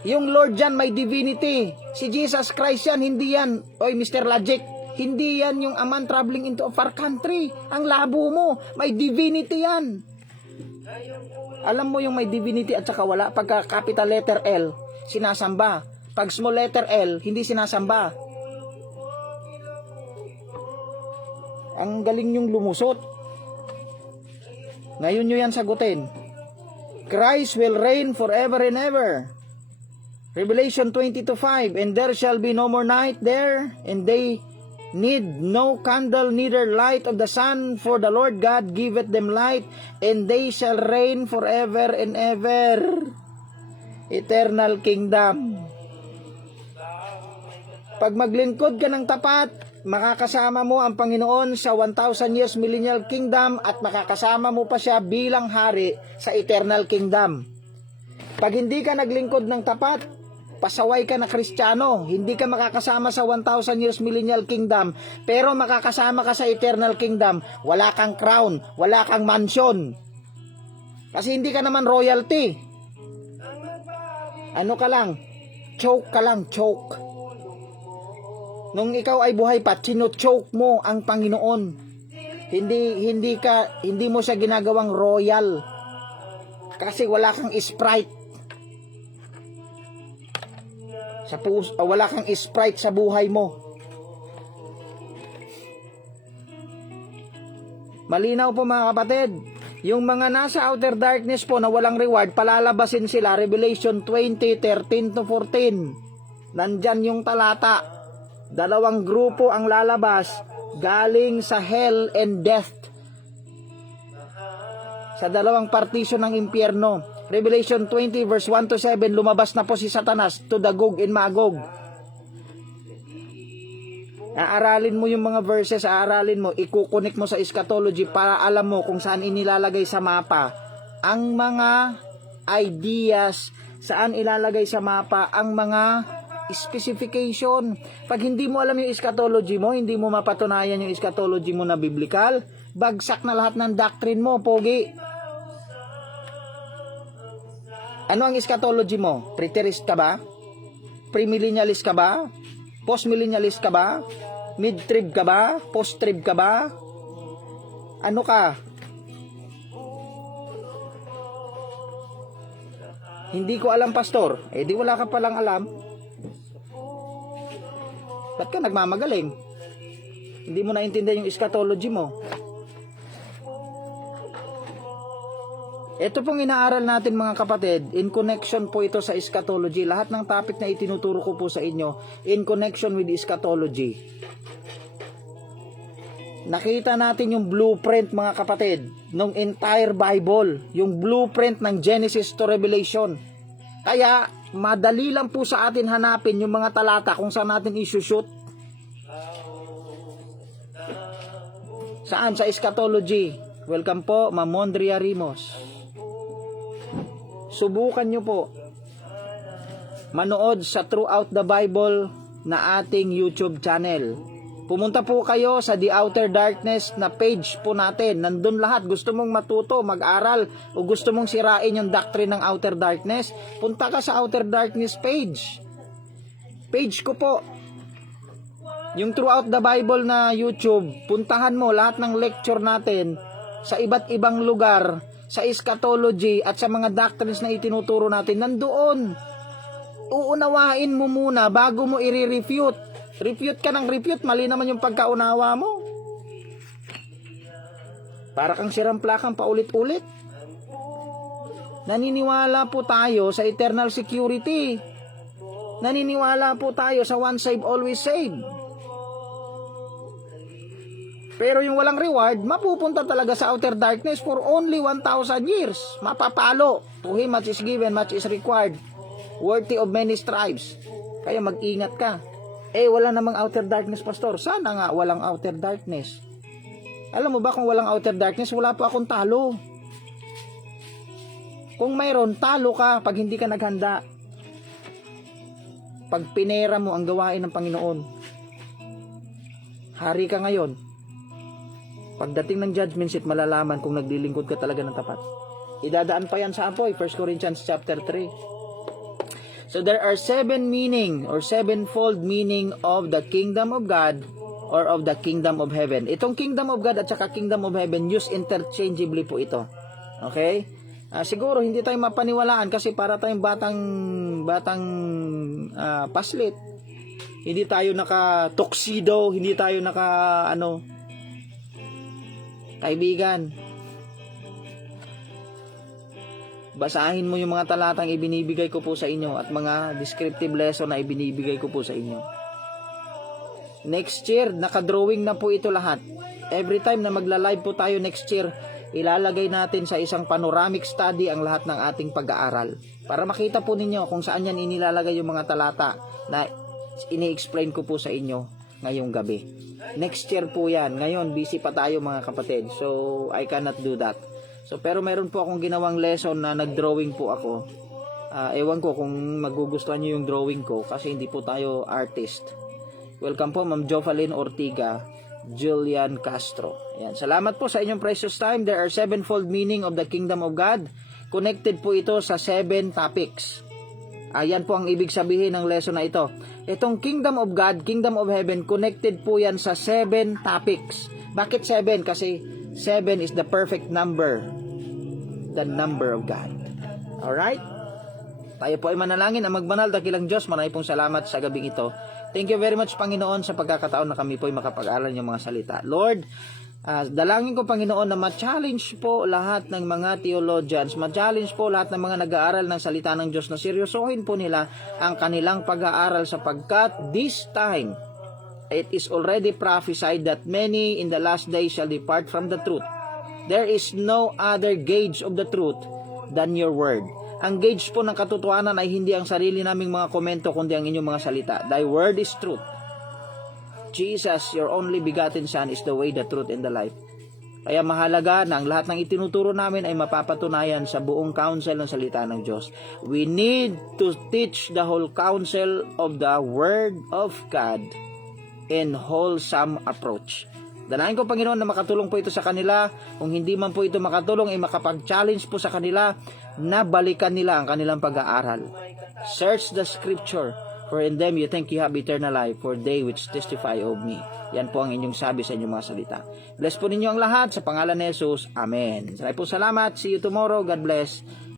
Yung Lord dyan may divinity. Si Jesus Christ yan, hindi yan. Oy, Mr. Logic, hindi yan yung a man traveling into a far country. Ang labo mo, may divinity yan. Alam mo yung may divinity at saka wala. Pagka capital letter L, sinasamba. Pag small letter L, hindi sinasamba. Ang galing yung lumusot. Ngayon nyo yan sagutin. Christ will reign forever and ever. Revelation 22:5, and there shall be no more night there, and they need no candle, neither light of the sun, for the Lord God giveth them light, and they shall reign forever and ever. Eternal kingdom. Pag maglingkod ka ng tapat, makakasama mo ang Panginoon sa 1,000 years millennial kingdom at makakasama mo pa siya bilang hari sa eternal kingdom. Pag hindi ka naglingkod ng tapat, pasaway ka na Kristiyano, hindi ka makakasama sa 1,000 years millennial kingdom, pero makakasama ka sa eternal kingdom, wala kang crown, wala kang mansion. Kasi hindi ka naman royalty. Ano ka lang? Choke ka lang, choke. Nung ikaw ay buhay pa, chino-choke mo ang Panginoon. Hindi mo siya ginagawang royal. Kasi wala kang Sprite. Wala kang Sprite sa buhay mo. Malinaw po mga kapatid. Yung mga nasa outer darkness po na walang reward, palalabasin sila. Revelation 20:13-14. Nandyan yung talata. 2 grupo ang lalabas galing sa hell and death. Sa 2 partisyon ng impyerno. Revelation 20:1-7, lumabas na po si Satanas to the Gog and Magog. Aaralin mo yung mga verses, aaralin mo, ikukunik mo sa eschatology para alam mo kung saan inilalagay sa mapa ang mga ideas, saan ilalagay sa mapa ang mga specification. Pag hindi mo alam yung eschatology mo, hindi mo mapatunayan yung eschatology mo na biblical, bagsak na lahat ng doctrine mo, pogi. Ano ang eschatology mo? Preterist ka ba? Premillennialist ka ba? Postmillennialist ka ba? Mid-trib ka ba? Post-trib ka ba? Ano ka? Hindi ko alam, pastor. Eh di wala ka palang alam. Ba't ka nagmamagaling? Hindi mo naintindihan yung eschatology mo. Ito pong inaaral natin mga kapatid, in connection po ito sa eschatology. Lahat ng topic na itinuturo ko po sa inyo, in connection with eschatology. Nakita natin yung blueprint mga kapatid, ng entire Bible. Yung blueprint ng Genesis to Revelation. Kaya, madali lang po sa atin hanapin yung mga talata kung saan natin isushoot. Saan? Sa eschatology. Welcome po, Ma'am Mondria Rimos. Subukan nyo po manood sa Throughout the Bible na ating YouTube channel. Pumunta po kayo sa The Outer Darkness na page po natin. Nandun lahat. Gusto mong matuto, mag-aral, o gusto mong sirain yung doctrine ng Outer Darkness, punta ka sa Outer Darkness page. Page ko po. Yung Throughout the Bible na YouTube, puntahan mo lahat ng lecture natin sa iba't ibang lugar, sa eschatology at sa mga doctrines na itinuturo natin, nandoon. Uunawain mo muna bago mo i-refute. Refute ka ng refute, mali naman yung pagkaunawa mo. Para kang siramplakang paulit-ulit. Naniniwala po tayo sa eternal security. Naniniwala po tayo sa once saved, always saved. Pero yung walang reward, mapupunta talaga sa outer darkness for only 1,000 years. Mapapalo. To him much is given, much is required. Worthy of many stripes. Kaya mag-ingat ka. Eh, wala namang outer darkness, pastor. Sana nga walang outer darkness. Alam mo ba kung walang outer darkness, wala pa akong talo. Kung mayroon, talo ka pag hindi ka naghanda. Pag pinera mo ang gawain ng Panginoon. Hari ka ngayon. Pagdating ng judgment seat, malalaman kung naglilingkod ka talaga ng tapat. Idadaan pa yan sa apoy, 1 Corinthians chapter 3. So there are 7 meaning or 7-fold meaning of the kingdom of God or of the kingdom of heaven. Itong kingdom of God at saka kingdom of heaven, used interchangeably po ito. Okay? Siguro hindi tayo mapaniwalaan kasi para tayong batang paslit. Hindi tayo naka-tuxedo, hindi tayo kaibigan, basahin mo yung mga talatang ibinibigay ko po sa inyo at mga descriptive lesson na ibinibigay ko po sa inyo. Next year, nakadrawing na po ito lahat. Every time na magla-live po tayo next year, ilalagay natin sa isang panoramic study ang lahat ng ating pag-aaral. Para makita po ninyo kung saan yan inilalagay yung mga talata na ini-explain ko po sa inyo ngayong gabi. Next year po yan. Ngayon, busy pa tayo mga kapatid. So, I cannot do that. So, pero meron po akong ginawang lesson na nag-drawing po ako. Ewan ko kung magugustuhan nyo yung drawing ko kasi hindi po tayo artist. Welcome po, Ma'am Jofalyn Ortiga, Julian Castro. Ayan. Salamat po sa inyong precious time. There are 7-fold meaning of the kingdom of God. Connected po ito sa 7 topics. Ayan po ang ibig sabihin ng lesson na ito. Itong Kingdom of God, Kingdom of Heaven, connected po yan sa 7 topics. Bakit 7? Kasi 7 is the perfect number. The number of God. Alright? Tayo po ay manalangin ang magbanal dakilang Diyos. Maraming pong salamat sa gabing ito. Thank you very much, Panginoon, sa pagkakataon na kami po ay makapag-aral ng mga salita. Lord, dalangin ko, Panginoon, na ma-challenge po lahat ng mga theologians, ma-challenge po lahat ng mga nag-aaral ng salita ng Diyos na seryosohin po nila ang kanilang pag-aaral sapagkat this time, it is already prophesied that many in the last days shall depart from the truth. There is no other gauge of the truth than your word. Ang gauge po ng katotohanan ay hindi ang sarili naming mga komento, kundi ang inyong mga salita. Thy word is truth. Jesus, your only begotten Son, is the way, the truth, and the life. Kaya mahalaga na ang lahat ng itinuturo namin ay mapapatunayan sa buong counsel ng salita ng Diyos. We need to teach the whole counsel of the Word of God in wholesome approach. Dalangin ko, Panginoon, na makatulong po ito sa kanila. Kung hindi man po ito makatulong, ay makapag-challenge po sa kanila na balikan nila ang kanilang pag-aaral. Search the scripture, for in them you think you have eternal life, for they which testify of me. Yan po ang inyong sabi sa inyong mga salita. Bless po ninyo ang lahat sa pangalan ni Jesus. Amen. Maraming po salamat. See you tomorrow. God bless.